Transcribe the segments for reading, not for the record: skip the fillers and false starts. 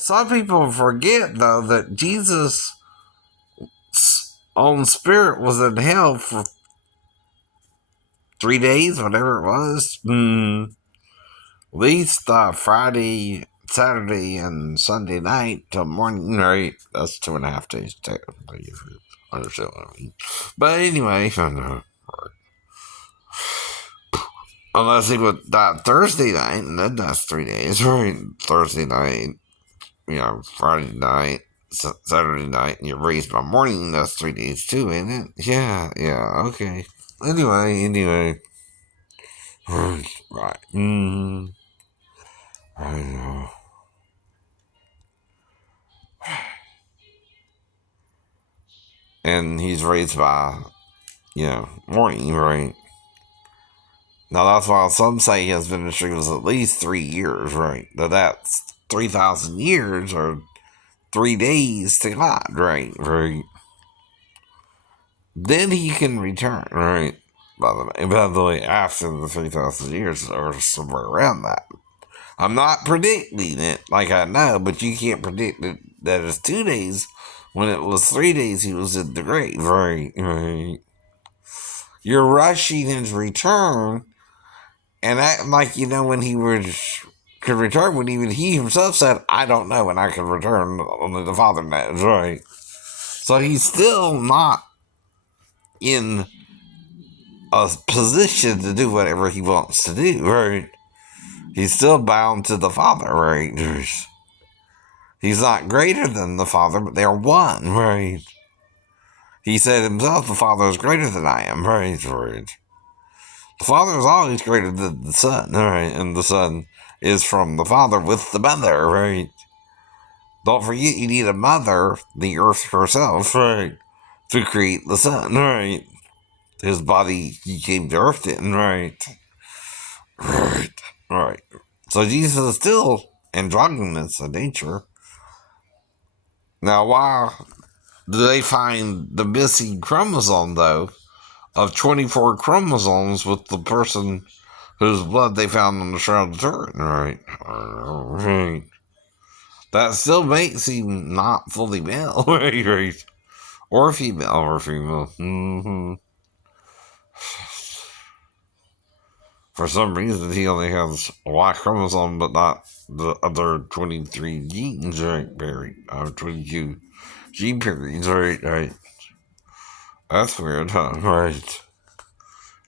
Some people forget, though, that Jesus' own spirit was in hell for 3 days, whatever it was. At least Friday, Saturday, and Sunday night till morning, right? That's 2.5 days, technically, if you understand what I mean. But anyway, I know. Unless he would die Thursday night, and then that's 3 days, right? Thursday night, Friday night, Saturday night, and you're raised by morning, that's 3 days too, ain't it? Yeah, okay. Anyway. Right. I know. And he's raised by, morning, right? Now that's why some say his ministry was at least 3 years, right? Now that's 3,000 years or 3 days to God, right? Right. Then he can return, right? By the way, after the 3,000 years or somewhere around that. I'm not predicting it like I know, but you can't predict it, that it's 2 days when it was 3 days he was in the grave, right? Right. You're rushing his return and acting like when could return, when even he himself said, I don't know when I can return, only the Father knows, right? So he's still not in a position to do whatever he wants to do, right? He's still bound to the Father, right? He's not greater than the Father, but they're one, right? He said himself, the Father is greater than I am, right? Right. The Father is always greater than the Son, right? And the Son is from the Father with the Mother, right? Don't forget you need a mother, the earth herself, right? To create the Son, right? His body he came to earth in, right? Right. So Jesus is still androgynous in nature. Now, why do they find the missing chromosome, though, of 24 chromosomes with the person whose blood they found on the Shroud of Turin, right? Right. That still makes him not fully male, right? Or female. For some reason, he only has a Y chromosome, but not the other 23 genes, right? Buried. 22 gene periods, right? That's weird, huh? Right.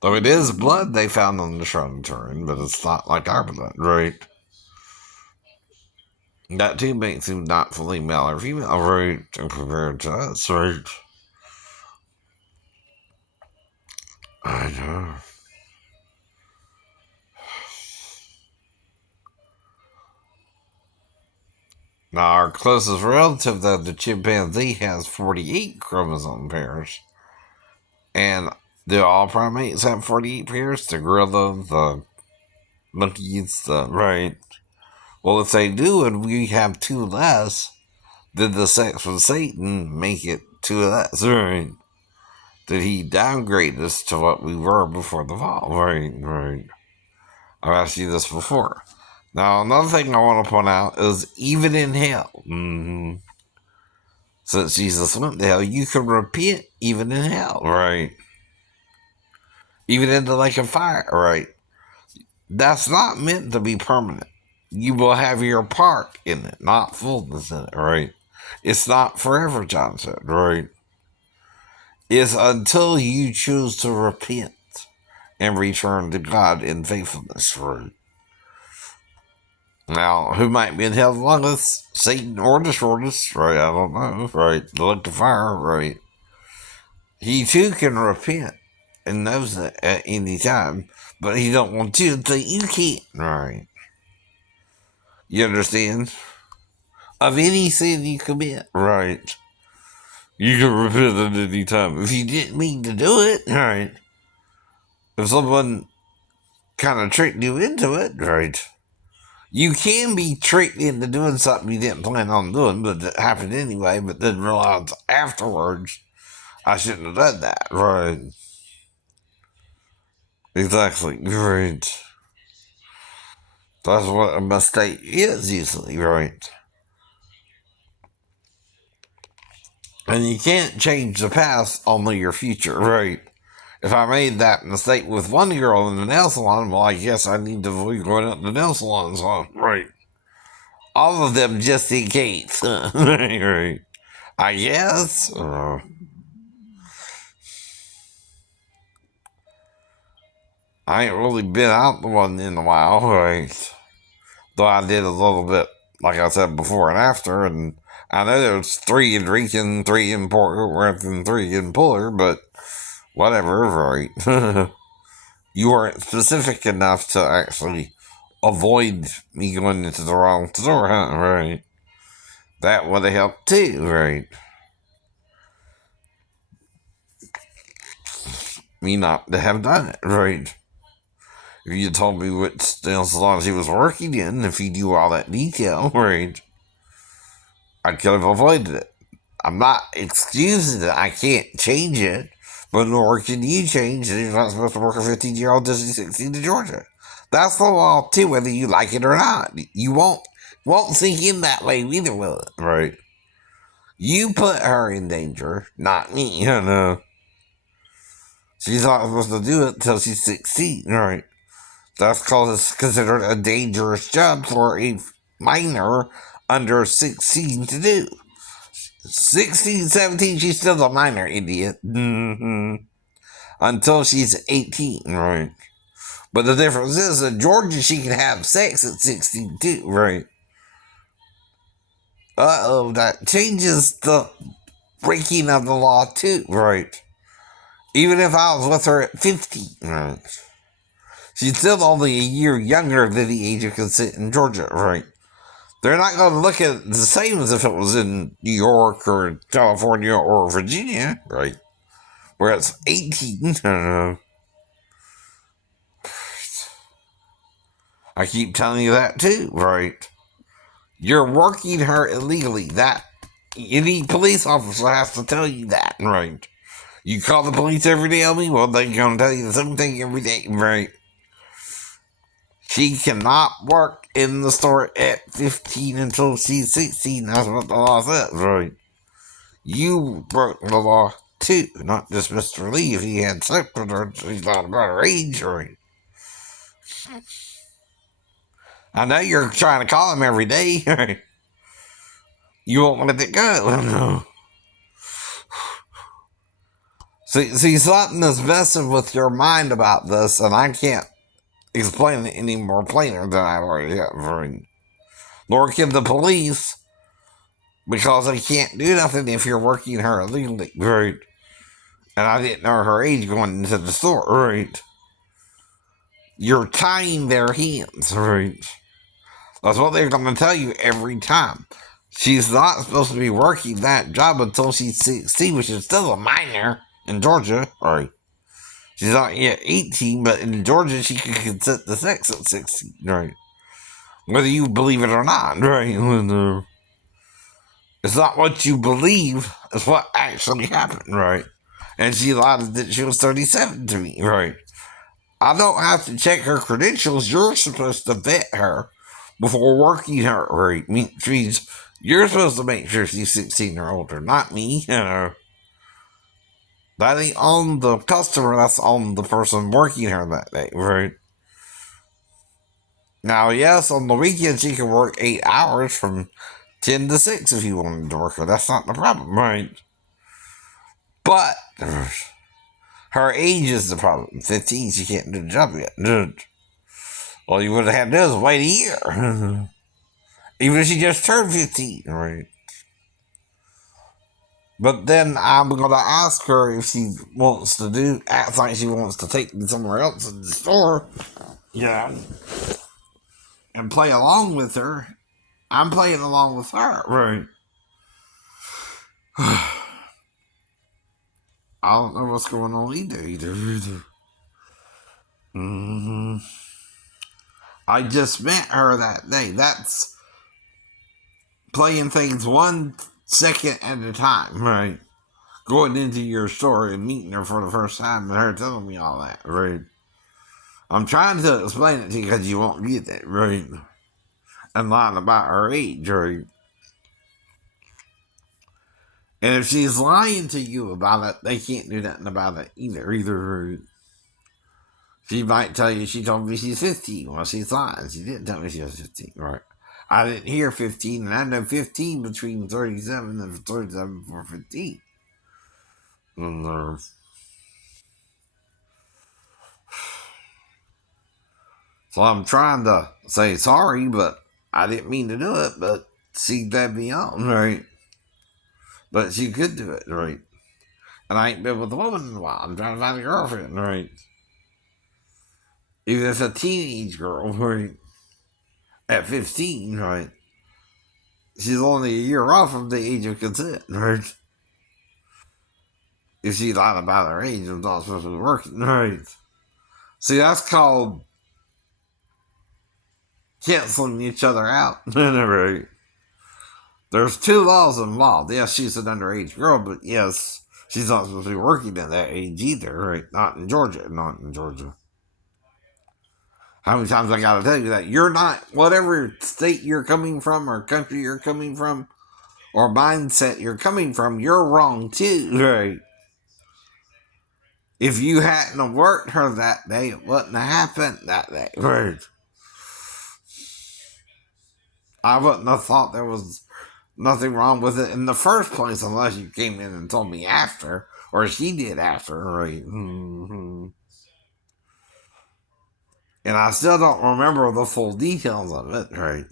Though it is blood they found on the Shroud of Turin, but it's not like our blood, right? That too makes him not fully male or female, right? Compared to us, right? I know. Now, our closest relative, though, the chimpanzee, has 48 chromosome pairs. And do all primates have 48 pairs? The gorilla, the monkeys, right? Well, if they do and we have two less, did the sex with Satan make it two less, right? Did he downgrade us to what we were before the fall? Right. I've asked you this before. Now, another thing I want to point out is even in hell, since Jesus went to hell, you can repent even in hell, right? Even in the lake of fire, right? That's not meant to be permanent. You will have your part in it, not fullness in it, right? It's not forever, John said, right? It's until you choose to repent and return to God in faithfulness, right? Now, who might be in hell among us? Satan or the shortest, right? I don't know, right? The lake of fire, right? He too can repent and knows that at any time, but he don't want to until you can't, right? You understand? Of any sin you commit, right? You can repent at any time. If you didn't mean to do it, right? If someone kind of tricked you into it, right? You can be tricked into doing something you didn't plan on doing, but it happened anyway, but then realize afterwards, I shouldn't have done that, right? Exactly, right. That's what a mistake is usually, right? And you can't change the past, only your future, right? If I made that mistake with one girl in the nail salon, well, I guess I need to avoid going out to the nail salon, so, right? All of them just in case. Right. I guess. I ain't really been out the one in a while, right? Though I did a little bit, like I said, before and after, and I know there's 3 in drinking, 3 in Port Worth, and 3 in Puller, but whatever, right? You weren't specific enough to actually avoid me going into the wrong store, huh? Right. That would have helped too, right? Me not to have done it, right? If you told me which nail salon she was working in, if you knew all that detail, right, I could have avoided it. I'm not excusing it. I can't change it. But nor can you change it. You're not supposed to work a 15-year-old Disney 16 to Georgia. That's the law too, whether you like it or not. You won't sink in that way either, will it? Right. You put her in danger, not me. You know. She's not supposed to do it until she's 16, right? That's called it's considered a dangerous job for a minor under 16 to do. 16, 17, she's still a minor, idiot. Until she's 18, right? But the difference is in Georgia, she can have sex at 16 too, right? That changes the breaking of the law too, right? Even if I was with her at 15, right? She's still only a year younger than the age of consent in Georgia, right? They're not going to look at it the same as if it was in New York or California or Virginia, right? Where it's 18. I keep telling you that too, right? You're working her illegally. That any police officer has to tell you that, right? You call the police every day on me, well, they're going to tell you the same thing every day, right? She cannot work in the store at 15 until she's 16. That's what the law says, right? You broke the law too, not just Mr. Lee. If he had sex with her, she's not about her age, right? I know you're trying to call him every day, right? You won't let it go. See, something is messing with your mind about this, and I can't explain it any more plainer than I've already have. Nor can the police, because they can't do nothing if you're working her illegally, right? And I didn't know her age going into the store, right? You're tying their hands, right? That's what they're going to tell you every time. She's not supposed to be working that job until she's 16, which is still a minor in Georgia, right? She's not yet 18, but in Georgia, she can consent to sex at 16, right? Whether you believe it or not, right? It's not what you believe, it's what actually happened, right? And she lied that she was 37 to me, right? I don't have to check her credentials. You're supposed to vet her before working her, right? You're supposed to make sure she's 16 or older, not me, you know. That ain't on the customer, that's on the person working her that day, right? Now, yes, on the weekends she can work 8 hours from 10 to 6 if you wanted to work her. That's not the problem, right? But her age is the problem. 15, she can't do the job yet. All you would have had to do is wait a year. Even if she just turned 15, right? But then I'm going to ask her if she wants to act like she wants to take me somewhere else in the store. Yeah. And play along with her. I'm playing along with her. Right. I don't know what's going on either. Mm-hmm. I just met her that day. That's playing things 1 second at a time, right? Going into your store and meeting her for the first time and her telling me all that, right? I'm trying to explain it to you because you won't get it, right? And lying about her age, right? And if she's lying to you about it, they can't do nothing about it either. She might tell you she told me she's 15. Well, she's lying. She didn't tell me she was 15, right? I didn't hear 15, and I know 15 between 37 and 37 for 15. And, so I'm trying to say sorry, but I didn't mean to do it, but she led me on, right? But she could do it, right? And I ain't been with a woman in a while. I'm trying to find a girlfriend, right? Even if it's a teenage girl, right? At 15, right? She's only a year off from the age of consent, right? If she lied about her age, it's not supposed to be working, right? See, that's called canceling each other out, right? There's two laws involved. Yes, she's an underage girl, but yes, she's not supposed to be working at that age either, right? Not in Georgia. Not in Georgia. How many times I gotta tell you that? You're not, whatever state you're coming from or country you're coming from or mindset you're coming from, you're wrong too, right? If you hadn't worked her that day, it wouldn't have happened that day, right? I wouldn't have thought there was nothing wrong with it in the first place unless you came in and told me after, or she did after, right? Mm-hmm. And I still don't remember the full details of it, right?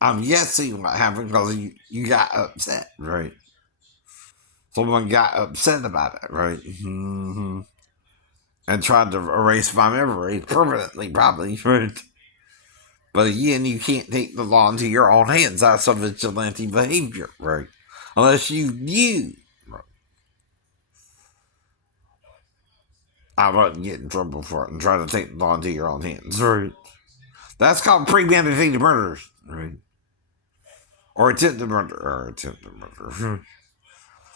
I'm guessing what happened because you got upset, right? Someone got upset about it, right? Mm-hmm. And tried to erase my memory permanently, probably, right? But again, you can't take the law into your own hands. That's a vigilante behavior, right? Unless you knew. Right? I wouldn't get in trouble for it and try to take the law into your own hands, right? That's called premeditated murder, right? Or attempted murder, or attempted murder.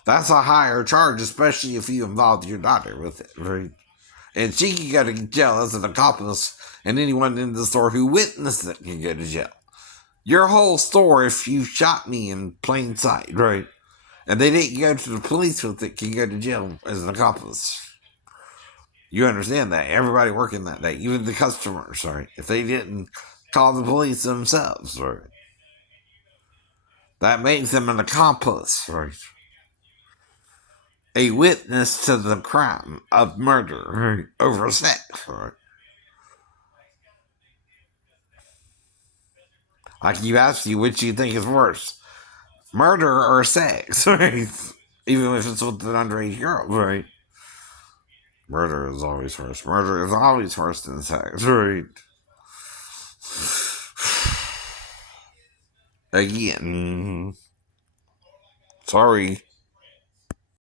That's a higher charge, especially if you involved your daughter with it, right? And she can go to jail as an accomplice, and anyone in the store who witnessed it can go to jail. Your whole store, if you shot me in plain sight, right? And they didn't go to the police with it, can go to jail as an accomplice. You understand that? Everybody working that day, even the customers, right? If they didn't call the police themselves, right? That makes them an accomplice, right? A witness to the crime of murder, right? Over sex, right? I keep asking you which you think is worse, murder or sex, right? Even if it's with an underage girl, right? Murder is always worse. Murder is always worse than sex, right? Again, sorry.